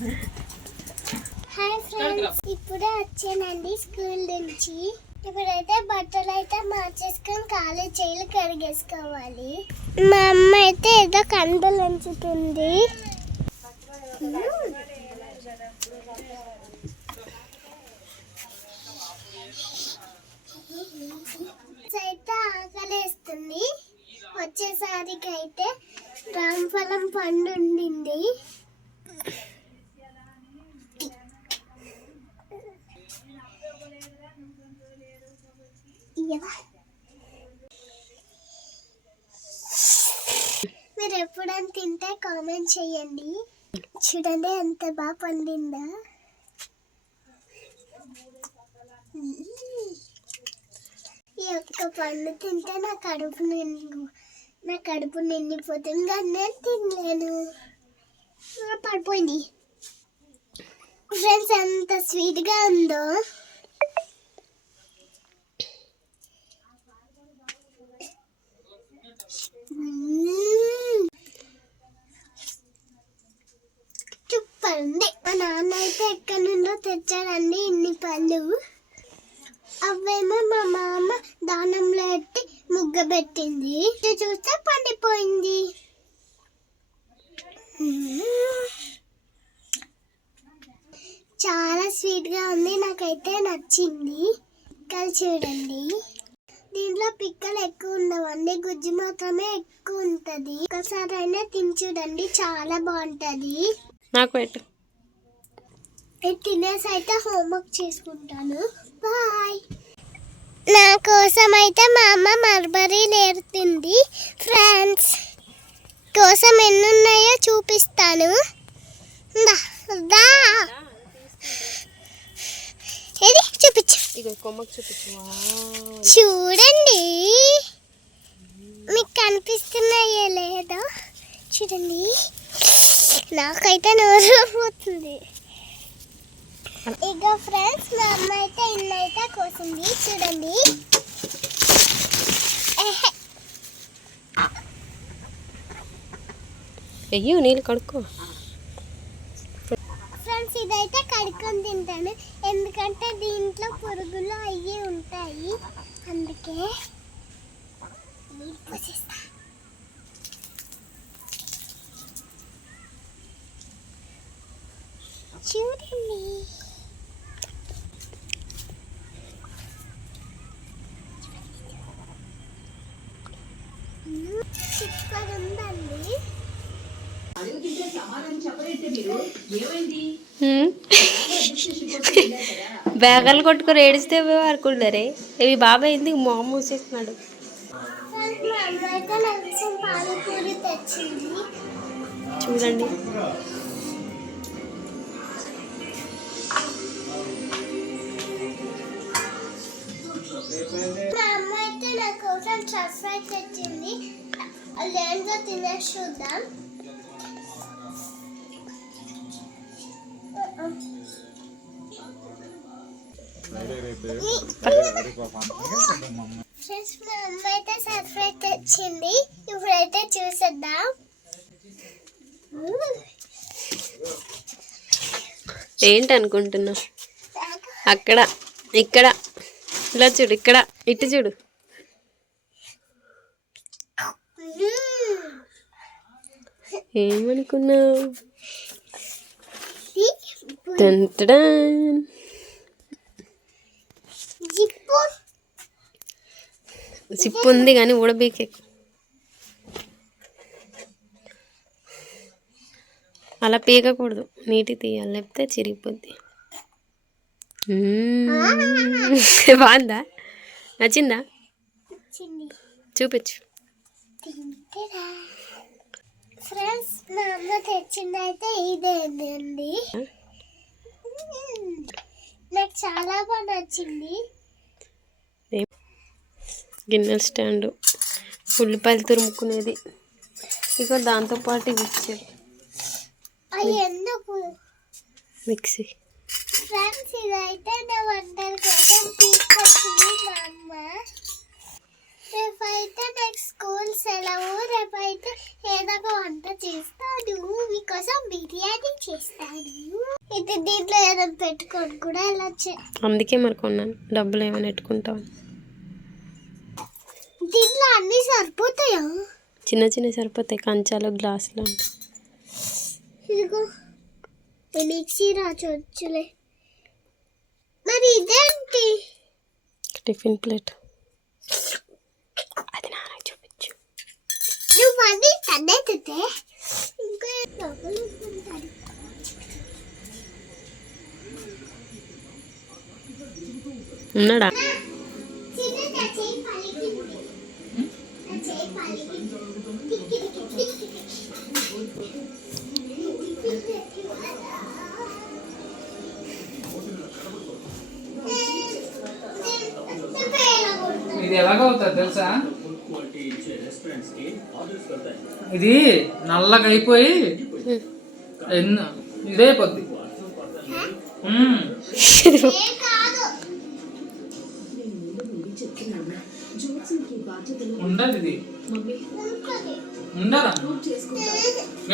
Hi friends ఇప్పుడే వచ్చానండి school నుంచి. ఇప్పుడైతే బట్టలు అయితే మార్చేసుకొని కాలు చేతులు కడిగేసుకోవాలి. మా అమ్మ అయితే ఏదో కండలు ఉంచుతుంది అయితే ఆకలేస్తుంది. వచ్చేసరికి అయితే రామఫలం పండు ఉండింది. ఇయ్యవా? మీరు ఎప్పుడైనా తింటే కామెంట్ చేయండి. చూడండి ఎంత బాగా పండిందా. ఈ ఒక్క పండు తింటే నా కడుపు నిండు నా కడుపు నిండిపోతుంది కానీ నేను తినలేను. పడిపోయింది. ఫ్రెండ్స్ ఎంత స్వీట్గా ఉందో. చెప్పండి. మా నాన్న అయితే ఎక్కడి నుండో తెచ్చాడండి ఇన్ని పళ్ళు. అవేమో మా మామ దానంలో ఎట్టి ముగ్గ పెట్టింది. ఇది చూస్తే పండిపోయింది. చాలా స్వీట్గా ఉంది. నాకైతే నచ్చింది. ఇక్కడ చూడండి. దీంట్లో పిక్కలు ఎక్కువ ఉండవండి. గుజ్జు మాత్రమే ఎక్కువ ఉంటది. ఒకసారి అయినా తిని చూడండి. చాలా బాగుంటది. నాకు పెట్టు. ఇది తినేసి అయితే హోంవర్క్ చేసుకుంటాను. బాయ్. నా కోసం అయితే మా అమ్మ మర్బరీ నేర్పింది ఫ్రెండ్స్. కోసం ఎన్ని ఉన్నాయో చూపిస్తాను. దా దా. ఇది చూపించు. చూడండి. మీకు కనిపిస్తున్నాయో లేదో చూడండి. నాకైతే నోరు పోతుంది ఇక ఫ్రెండ్స్ మా అమ్మ అయితే ఇన్ని అయితే కోసింది. చూడండి. అయ్యో నీళ్ళు కడుక్కో. కడుక్కొని తింటాను ఎందుకంటే దీంట్లో పురుగులు అయ్యి ఉంటాయి. అందుకే నీళ్ళు పోసేస్తా. చూడండి. ఉందండి. బ్యాగలు కొట్టుకొని ఏడిస్తే అనుకుంటారే ఇవి బాబాయ్ ఎందుకు మా మూసేస్తున్నాడు? చూడండి. తినేసి చూద్దాం. ఫ్రెండ్స్ మా అమ్మ అయితే సర్ప్రైజ్ తెచ్చింది. ఇప్పుడైతే చూసేద్దాం. ఏంటి అనుకుంటున్నావు అక్కడ ఇక్కడ. ఇలా చూడు ఇక్కడ. ఇటు చూడు. ఏమనుకున్నావు? సిప్పు ఉంది కానీ ఊడబీకే అలా పీకకూడదు నీటి తీయాలి లేకపోతే చిరిగిపోద్ది. బాగుందా? నచ్చిందా? చూపించు. ఫ్రెండ్స్ మా అమ్మ తెచ్చిందైతే ఇదేనండి నాకు చాలా బాగా నచ్చింది. గిన్నెల స్టాండు. ఉల్లిపాయలు తురుముకునేది. ఇక దాంతోపాటు ఇవి ఇచ్చారు. మిక్సీ. ఫ్రెండ్స్ ఇదైతే నా వంటల కోసం తీసుకొచ్చింది మా అమ్మ. రేపైతే నాకు స్కూల్ సెలవు. రేపైతే ఏదో ఒక వంట చేస్తాను. మీకోసం కోసం బిర్యానీ చేస్తాను. ఇది దీంట్లో పెట్టుకొని కూడా అందుకే మరి కొన్నాను. డబ్బులు ఏమైనా పెట్టుకుంటాం దీంట్లో అన్ని సరిపోతాయా? చిన్న చిన్న సరిపోతాయి కంచాలు గ్లాసులు ఇదిగో మిక్సీ రాచొచ్చులే మరి ఇదేంటి? Tiffin plate. అది నాన్న చూపించు. నువ్వు అన్ని తన్నెత్తితే ఇంకా ఉన్నాడా? ఇది ఎలాగవుతుంది తెలుసా? ఇది నల్లగా అయిపోయి ఎన్న ఇదే పొద్ది ఉండదు ఇది.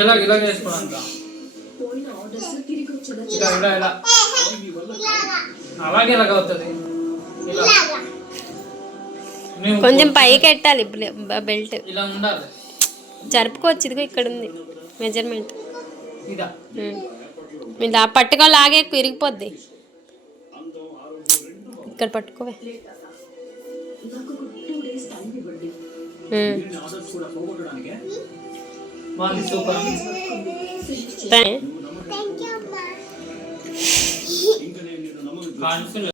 ఇలా ఇలా చేసుకోవడానికి ఇలా. ఇలా ఇలా ఇలాగా. అలాగే ఇలాగ అవుతుంది? ఇలా. ఇలాగా. మేము కొంచెం పైకి ఎట్టాలి బెల్ట్? ఇలా ఉండాలి. జరుపుకోవచ్చు ఇదిగో ఇక్కడ ఉంది మెజర్మెంట్. ఇదా. ఇలా పట్టుకో లాగే ఇరిగిపోద్ది ఇక్కడ పట్టుకోవే. ఉమ్. బాగుంది సూపర్ థాంక్- థ్యాంక్ యూ అమ్మా కాన్ఫిడెంట్